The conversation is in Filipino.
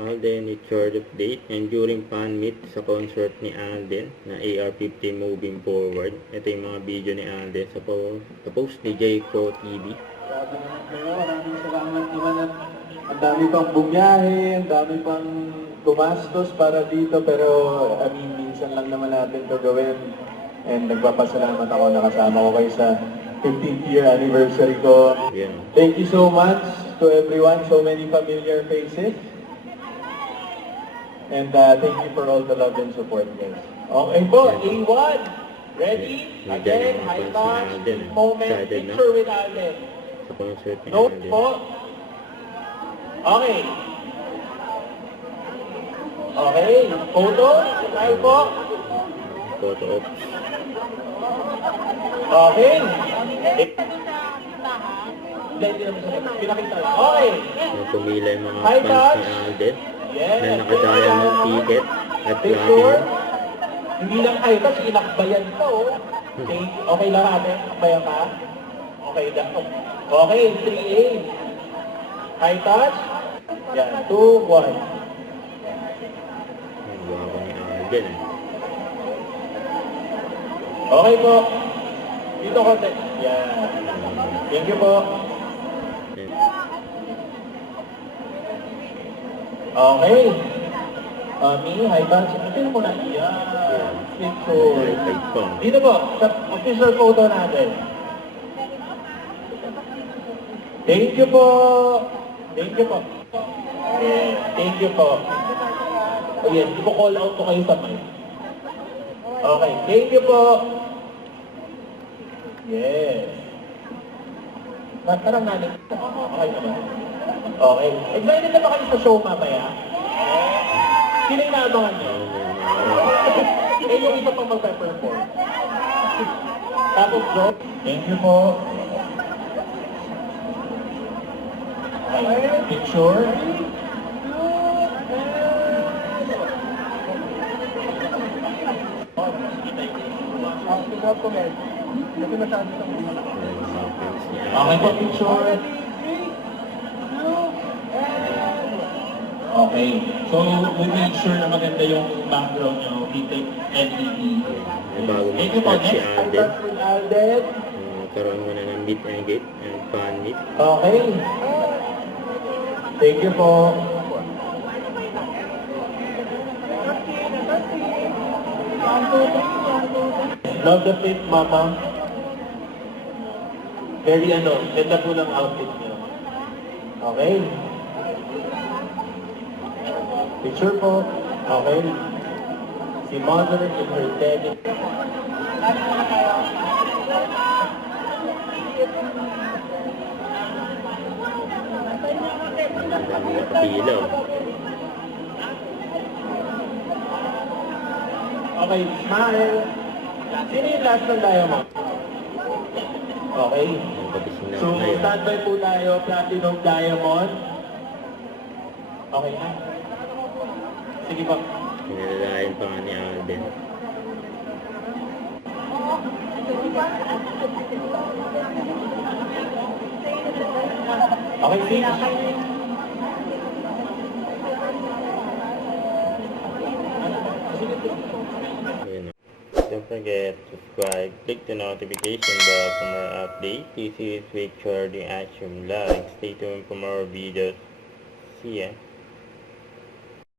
Alden with short update, and during fan meet sa concert ni Alden na AR-50 Moving Forward. Ito yung mga video ni Alden sa post ni Jayco TV. Grabe naman kayo, maraming salamat naman at ang dami pang bumiyahe, ang dami pang gumastos para dito, pero minsan lang naman natin ito gawin. And nagpapasalamat ako na kasama ko kayo sa 15th year anniversary ko. Yeah. Thank you so much to everyone, so many familiar faces. And thank you for all the love and support, guys. Okay po, A1, ready? Again, high touch, moment, picture with Alden. Sa concert ni Note Alden. po. Okay. Okay, photo, smile po. Photo op. Okay. Hindi naman sa pinakita lang. Okay. Yung pumila yung mga High fans touch. ni Alden Yes. na naka-diamond ticket at Picture. platinum. Hindi lang high touch, inakbayan pa oh. Okay, okay lang ate, akbayan ka. Okay lang. Okay, 3A. High touch. Yan, 2, 1. Ang guwapo ni Alden eh. Okay po. Dito konti. Yan. Thank you po. Okay. Me, high touch. Ito mo na. Yan. Picture. Dito po, sa official photo natin. Thank you po. Thank you po. Yes, thank you po. Oh yes, di po call out po kayo sa mic. Okay, thank you po. Yes. Parang nanin. Okay naman. Okay. Excited na ba kayo sa show mamaya? Sino yung naabangan niyo? Eh, yung isa pang magpe-perform. Tapos, Joe, thank you po. Okay, picture. Okay po, picture. Okay. So, we make sure na maganda yung background nyo. We take LED. May bagong Thank you po. mag-start si Next, Alden. Alden. Karoon mo na ng meet and greet and fan meet. Okay. Thank you po. Love the fit, mama. Very ganda po ng outfit niyo. Okay. Picture po. Okay. Si mother in her daddy. Ang dami nakapila oh. Okay, smile. Sino yung last ng diamond? Okay. Ang pagising na So, ako ngayon. standby po tayo, platinum diamond. Okay na? Sige po. Pinalalayan pa nga ni Alden. Okay, finish. Ayun, oh. Don't forget to subscribe, click the notification bell for more updates. This is Victor the Action Vlog. Stay tuned for more videos. See ya.